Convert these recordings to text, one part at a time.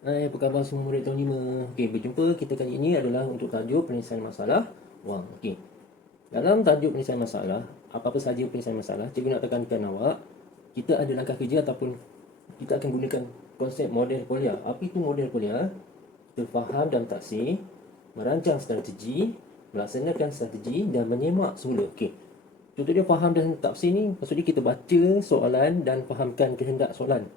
Hai, apa khabar semua murid tahun 5? Okey, berjumpa kita kali ini adalah untuk tajuk penyelesaian masalah wang. Okey. Dalam tajuk penyelesaian masalah, apa-apa sahaja penyelesaian masalah, cikgu nak tekankan awak, kita ada langkah kerja ataupun kita akan gunakan konsep model kuliah. Apa itu model kuliah? Kita faham dan taksir, merancang strategi, melaksanakan strategi dan menyemak semula. Okey. Contoh dia faham dan tafsir ni, maksudnya kita baca soalan dan fahamkan kehendak soalan.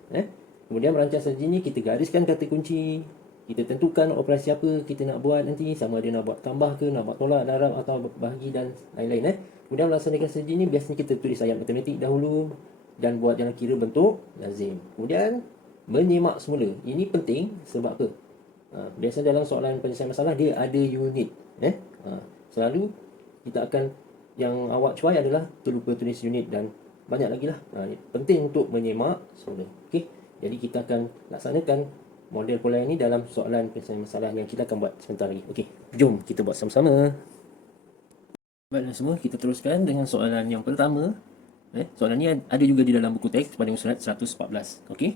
Kemudian merancang strategi ni, kita gariskan kata kunci, kita tentukan operasi apa kita nak buat nanti, sama ada nak buat tambah ke, nak buat tolak, darab atau bahagi dan lain-lain. Kemudian melaksanakan strategi ni, biasanya kita tulis ayat matematik dahulu dan buat dalam kira bentuk lazim. Kemudian menyemak semula. Ini penting sebab apa? Biasanya dalam soalan penyelesaian masalah dia ada unit. Selalu kita akan, yang awak cuai adalah terlupa tulis unit dan banyak lagi lah. Penting untuk menyemak semula. Okey. Jadi kita akan laksanakan model kuliah ini dalam soalan penyelesaian masalah yang kita akan buat sebentar lagi. Okey. Jom kita buat sama-sama. Baiklah semua, kita teruskan dengan soalan yang pertama. Soalan ni ada juga di dalam buku teks pada surat 114. Okey.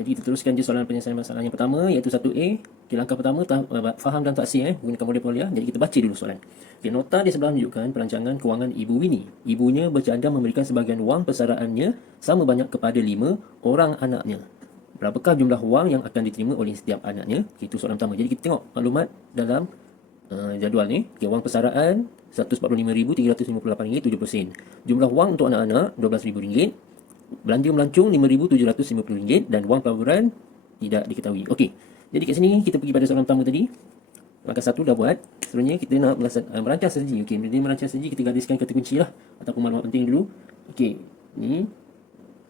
Jadi kita teruskan je soalan penyelesaian masalah yang pertama, iaitu 1A. Okay, langkah pertama, faham dan taksir gunakan model kuliah. Jadi kita baca dulu soalan. Okay, nota di sebelah menunjukkan perancangan kewangan Ibu Winnie. Ibunya bercadang memberikan sebahagian wang persaraannya sama banyak kepada 5 orang anaknya. Berapakah jumlah wang yang akan diterima oleh setiap anaknya? Okay, itu soalan pertama. Jadi kita tengok maklumat dalam jadual ni. Okay, wang persaraan RM145,358.70. Jumlah wang untuk anak-anak RM12,000. Belanja melancong RM5,750 dan wang pelaburan tidak diketahui. Okey. Jadi kat sini kita pergi pada soalan pertama tadi. Langkah 1 dah buat. Seterusnya kita nak merancang strategi. Okey, bila merancang strategi kita gariskan kata kunci lah ataupun maklumat penting dulu. Okey. Ni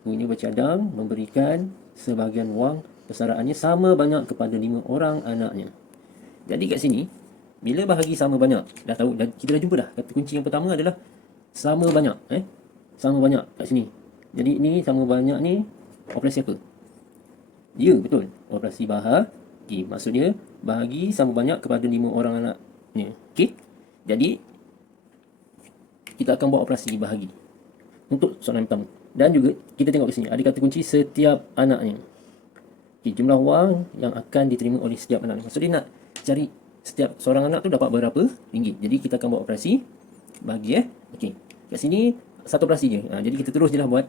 bunyi bercadang memberikan sebahagian wang persaraannya sama banyak kepada 5 orang anaknya. Jadi kat sini bila bahagi sama banyak, dah tahu kita dah jumpa dah. Kata kunci yang pertama adalah sama banyak, sama banyak kat sini. Jadi ni sama banyak ni operasi apa? Ya, betul. Operasi bahagi. Maksudnya bahagi sama banyak kepada 5 orang anaknya. Okey. Jadi kita akan buat operasi bahagi untuk soalan pertama. Dan juga kita tengok di sini ada kata kunci setiap anaknya. Okey, jumlah wang yang akan diterima oleh setiap anak. Maksudnya nak cari setiap seorang anak tu dapat berapa ringgit. Jadi kita akan buat operasi bahagi. Okey. Kat sini satu operasi je. Jadi kita terus je lah buat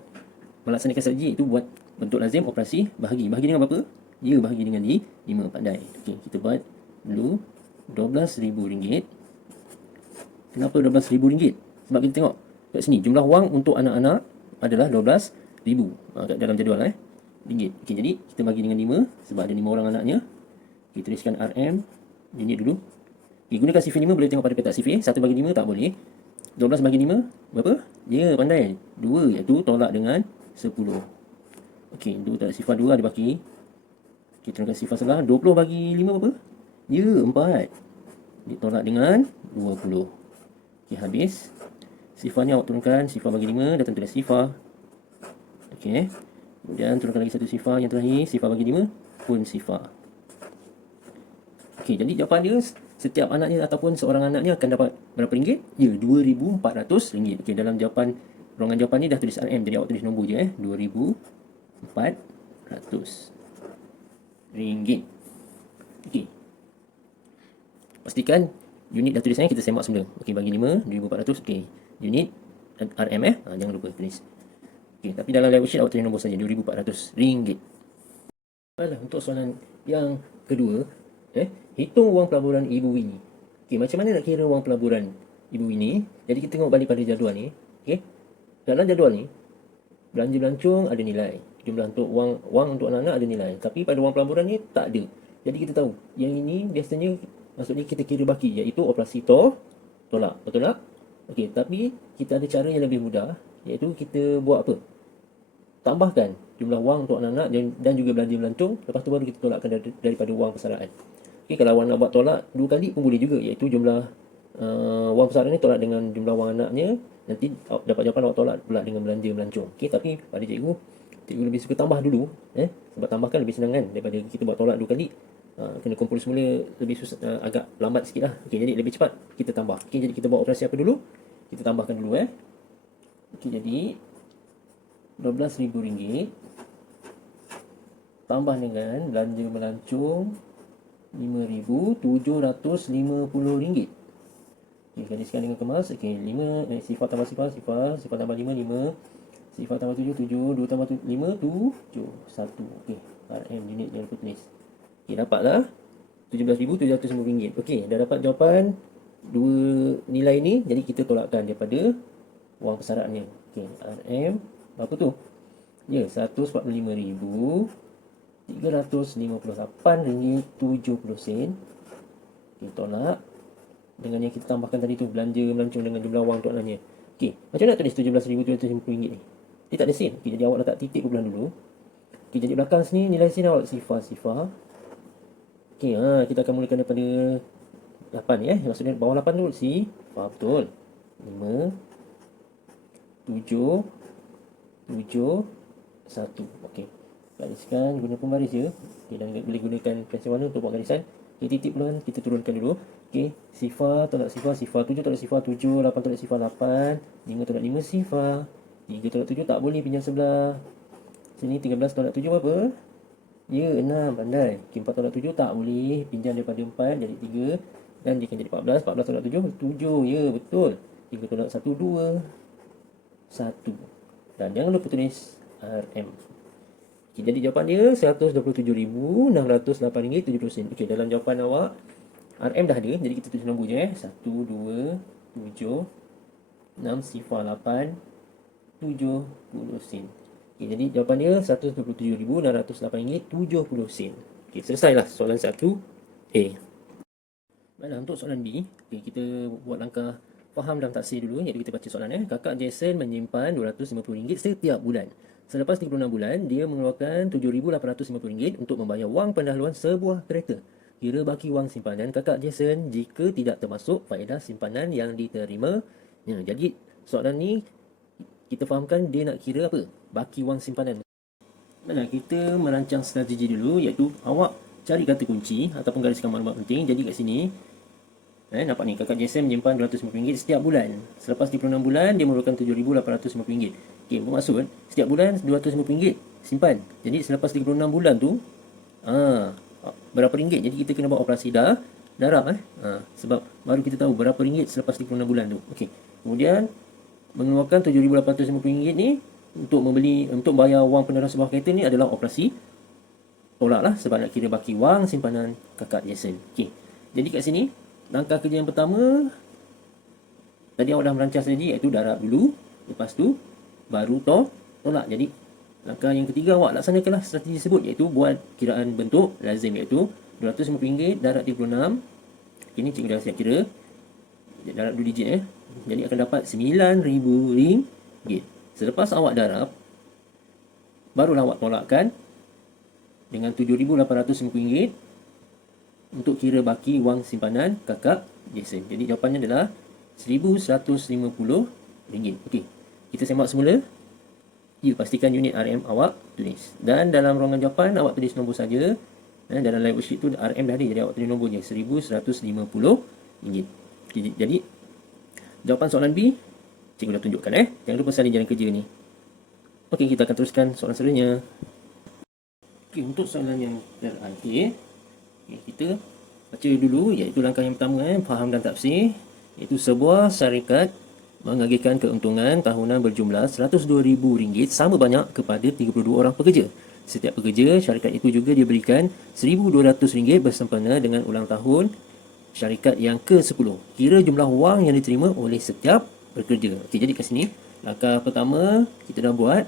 melaksanakan strategi, itu buat bentuk lazim operasi bahagi. Bahagi dengan berapa? Ya, bahagi dengan 5. Pandai. Okey, kita buat dulu RM12,000. Kenapa RM12,000? Sebab kita tengok kat sini jumlah wang untuk anak-anak adalah RM12,000 kat dalam jadual ringgit. Okey, jadi kita bagi dengan 5 sebab ada 5 orang anaknya. Kita tuliskan RM unit dulu. Okay, gunakan sifar 5, boleh tengok pada petak sifar. 1 bagi 5 tak boleh. 12 bagi 5 berapa? Ya, pandai. 2, iaitu tolak dengan 10. Okey, 2 tak sifar 2 ada baki. Kita turunkan sifar sebelah. 20 bagi 5 berapa? Ya, 4. Ditolak dengan 20. Okey, habis. Sifarnya awak turunkan. Sifar bagi 5, dah tentulah sifar. Okey. Kemudian turunkan lagi satu sifar yang terakhir. Sifar bagi 5 pun sifar. Okey, jadi jawapan dia setiap anaknya ataupun seorang anaknya akan dapat berapa ringgit? Ya, RM2,400. Okey, dalam jawapan ruangan jawapan ni dah tulis RM, jadi awak tulis nombor je RM2,400. Okey. Pastikan unit dah tulis kita semak semula. Okey, bagi 5 RM2,400. Okey. Unit RM jangan lupa tulis. Okey, tapi dalam live sheet awak tulis nombor saja RM2,400. Baiklah, untuk soalan yang kedua, hitung wang pelaburan Ibu Winnie. Okey, macam mana nak kira wang pelaburan Ibu Winnie? Jadi kita tengok balik pada jadual ni. Okey. Dalam jadual ni, belanja melancong ada nilai. Jumlah untuk wang untuk anak-anak ada nilai. Tapi pada wang pelaburan ni tak ada. Jadi kita tahu, yang ini biasanya maksudnya kita kira baki, iaitu operasi tolak. Betul tak? Okey, tapi kita ada cara yang lebih mudah, iaitu kita buat apa? Tambahkan jumlah wang untuk anak-anak dan juga belanja melancong. Lepas tu baru kita tolakkan daripada wang persaraan. Okey, kalau awak nak buat tolak 2 kali pun boleh juga, iaitu jumlah wang persaraan ni tolak dengan jumlah wang anaknya. Nanti dapat jawapan awak tolak pula dengan belanja melancong. Okey, tapi pada cikgu lebih suka tambah dulu. Sebab tambahkan lebih senang kan daripada kita buat tolak 2 kali. Kena kumpul semula lebih susah, agak lambat sikit lah. Okey, jadi lebih cepat kita tambah. Okey, jadi kita buat operasi apa dulu? Kita tambahkan dulu. Okey, jadi RM12,000 tambah dengan belanja melancong RM5,750. Okey, gariskan dengan kemas. Okey, 5 sifar tambah sifar, sifar tambah 5, 5, sifar tambah 7, 7, 2 tambah 5, 7, 1. Okey, RM unit yang aku tulis. Okey, dapatlah RM17,750. Okey, dah dapat jawapan dua nilai ni, jadi kita tolakkan daripada wang persaraannya. Okey, RM berapa tu? Ya, RM145,358.70. Okey, tolak dengan yang kita tambahkan tadi tu, belanja melancong dengan jumlah wang totalnya. Okey, macam mana nak tulis RM17,750 ni? Dia tak ada sen. Okey, jadi awak letak titik bulan dulu. Okey, jadi belakang sini nilai sen awak sifar. Okey, kita akan mulakan daripada 8 ya. Maksudnya bawah 8 dulu sifar, betul. 5, 7, 7, 1. Okey. Gariskan guna pembaris je. Okey, dan boleh gunakan pensel warna untuk buat garisan. Okey, titik bulan kita turunkan dulu. Okey, sifar tolak sifar, 7 tolak sifar 7, 8 tolak sifar 8, 5 tolak 5 sifar, 3 tolak 7 tak boleh pinjam sebelah. Sini 13 tolak 7 berapa? Ya, 6, pandai. Okey, 4 tolak 7 tak boleh pinjam daripada 4 jadi 3 dan dia akan jadi 14. 14 tolak 7, 7. Ya, betul. 3 tolak 1, 2, 1. Dan jangan lupa tulis RM. Okay, jadi jawapan dia RM127,608.70. Okey, dalam jawapan awak RM dah ada, jadi kita tulis nombor je 1, 2, 7, 6, sifar 8, 70 sen. Okey, jadi jawapan dia RM127,608.70. Okey, selesailah soalan 1A. Baiklah, untuk soalan B, okay, kita buat langkah faham dan taksir dulu, iaitu kita baca soalan. Kakak Jason menyimpan RM250 setiap bulan. Selepas 36 bulan, dia mengeluarkan RM7,850 untuk membayar wang pendahuluan sebuah kereta. Kira baki wang simpanan kakak Jason jika tidak termasuk faedah simpanan yang diterima. Ya, jadi soalan ni kita fahamkan dia nak kira apa? Baki wang simpanan. Baiklah, kita merancang strategi dulu, iaitu awak cari kata kunci ataupun gariskan maklumat penting. Jadi kat sini nampak ni, kakak Jason menyimpan RM250 setiap bulan. Selepas 36 bulan, dia memerlukan RM7,850. Okey, bermaksud setiap bulan RM250 simpan. Jadi selepas 36 bulan tu, berapa ringgit? Jadi kita kena buat operasi darab sebab baru kita tahu berapa ringgit selepas 36 bulan tu. Okey. Kemudian mengeluarkan RM7,850 ni untuk bayar wang pendahuluan sebuah kereta ni adalah operasi tolaklah sebab nak kira baki wang simpanan kakak Jason. Okey. Jadi kat sini langkah kerja yang pertama, tadi awak dah merancang sendiri, iaitu darab dulu. Lepas tu, baru tolak. Jadi, langkah yang ketiga awak laksanakanlah strategi tersebut, iaitu buat kiraan bentuk lazim, iaitu RM250 darab 36. Ini cikgu dah siap kira. Darab 2 digit Jadi akan dapat RM9,000. Selepas awak darab, barulah awak tolakkan dengan RM7,850 untuk kira baki wang simpanan kakak Jason. Jadi jawapannya adalah RM1,150. Okey, kita semak semula. Ya, pastikan unit RM awak tulis. Dan dalam ruangan jawapan awak tulis nombor saja. Dalam live worksheet tu RM dah ada, jadi awak tulis nombornya RM1,150. Jadi jawapan soalan B cikgu dah tunjukkan. Jangan lupa salin jalan kerja ni. Okey, kita akan teruskan soalan seterusnya. Okey, untuk soalan yang terakhir, kita baca dulu, iaitu langkah yang pertama, faham dan tafsir, iaitu sebuah syarikat mengagihkan keuntungan tahunan berjumlah RM102,000 sama banyak kepada 32 orang pekerja. Setiap pekerja syarikat itu juga diberikan RM1,200 bersempena dengan ulang tahun syarikat yang ke-10. Kira jumlah wang yang diterima oleh setiap pekerja. Okey, jadi kat sini langkah pertama kita dah buat,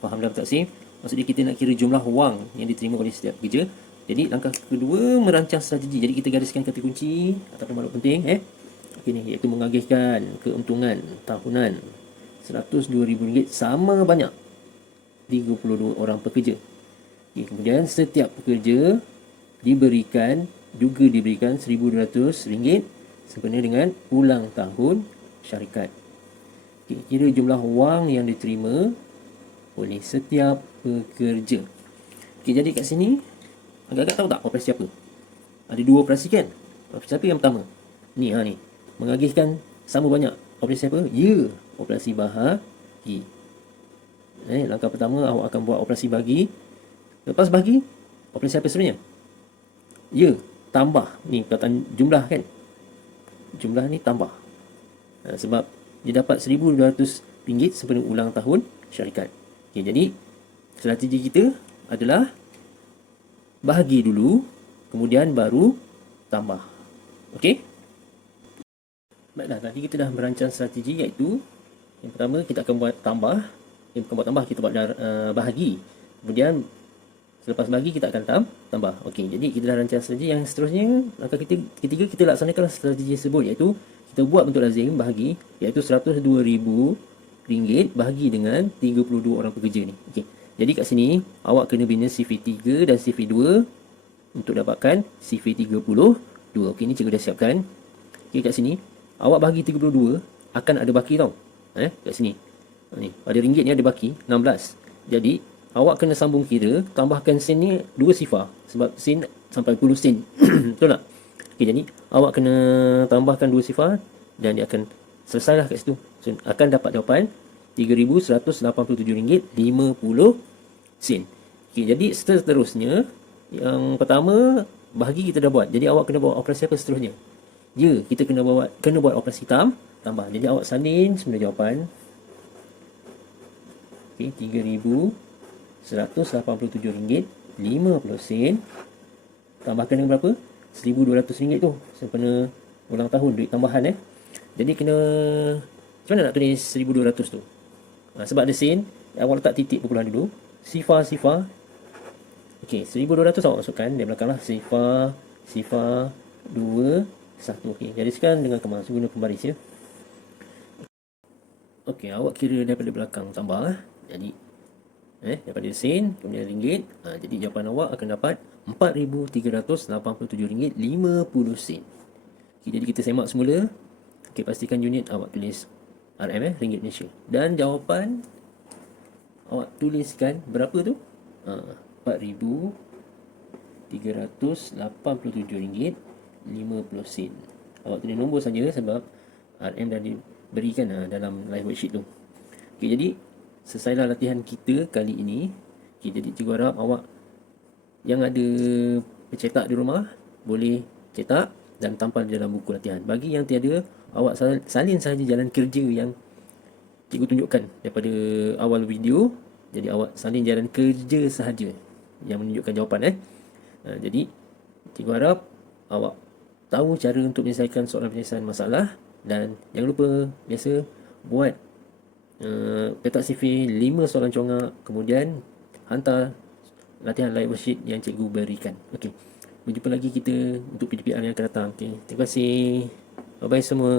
faham dan tafsir. Maksudnya kita nak kira jumlah wang yang diterima oleh setiap pekerja. Jadi langkah kedua merancang strategi. Jadi kita gariskan kata kunci ataupun maklumat penting okey ni, iaitu mengagihkan keuntungan tahunan RM102,000 sama banyak 32 orang pekerja. Okey, kemudian setiap pekerja diberikan RM1,200 sempena dengan ulang tahun syarikat. Okey, kira jumlah wang yang diterima oleh setiap pekerja. Okey, jadi kat sini agak-agak tahu tak operasi apa? Ada dua operasi kan? Operasi apa yang pertama? Ni mengagihkan sama banyak. Operasi apa? Ya, operasi bahagi. Langkah pertama awak akan buat operasi bagi. Lepas bahagi, operasi apa seterusnya? Ya, tambah. Ni perkataan jumlah kan. Jumlah ni tambah. Sebab dia dapat RM1,200 sempena ulang tahun syarikat. Okay, jadi strategi kita adalah bahagi dulu, kemudian baru tambah. Okey? Baiklah, tadi kita dah merancang strategi, iaitu yang pertama kita akan buat tambah. Bukan buat tambah, kita buat bahagi. Kemudian selepas bahagi kita akan tambah. Okey, jadi kita dah rancang strategi. Yang seterusnya, langkah ketiga kita laksanakan strategi tersebut, iaitu kita buat bentuk lazim bahagi, iaitu RM102,000 bahagi dengan 32 orang pekerja ni. Okey. Jadi kat sini awak kena bina CV3 dan CV2 untuk dapatkan CV32. Okey, ni cikgu dah siapkan. Okey, kat sini awak bahagi 32 akan ada baki tau. Kat sini. Ni, pada ringgit ni ada baki 16. Jadi awak kena sambung kira, tambahkan sen ni 2 sifar sebab sen sampai 10 sen. Betul tak? Okey, jadi awak kena tambahkan 2 sifar dan dia akan selesailah kat situ. So, akan dapat jawapan RM3,187.50. Okey, jadi seterusnya yang pertama bahagi kita dah buat. Jadi awak kena buat operasi apa seterusnya? Ya, kita kena buat operasi tambah. Jadi awak salin semula jawapan. Okey, RM3,187.50. Tambahkan dengan berapa? RM1,200 tu sempena ulang tahun, duit tambahan. Jadi kena, macam mana nak tulis 1,200 tu? Sebab ada sen, awak letak titik perpuluhan dulu. Sifar. Okey, 1,200 awak masukkan di belakang lah. Sifar 2 1. Okey, jadi sekarang dengan kemas guna pembaris ya. Okey, awak kira daripada belakang tambah. Jadi daripada sen kemudian ringgit. Jadi jawapan awak akan dapat RM4,387.50. Okey, jadi kita semak semula. Okey, pastikan unit awak tulis RM ringgit Malaysia. Dan jawapan awak tuliskan berapa tu? RM4,387.50. Awak tulis nombor saja sebab RM dah diberikan dalam live worksheet tu. Okey, jadi selesailah latihan kita kali ini. Okey, jadi cikgu harap awak yang ada pencetak di rumah boleh cetak dan tampal di dalam buku latihan. Bagi yang tiada, awak salin sahaja jalan kerja yang cikgu tunjukkan daripada awal video. Jadi awak salin jalan kerja sahaja yang menunjukkan jawapan. Jadi cikgu harap awak tahu cara untuk menyelesaikan soalan penyelesaian masalah. Dan jangan lupa biasa buat petak CV 5 soalan congak, kemudian hantar latihan live worksheet yang cikgu berikan. Okey, berjumpa lagi kita untuk PDPR yang akan datang. Okey, terima kasih. Bye bye semua.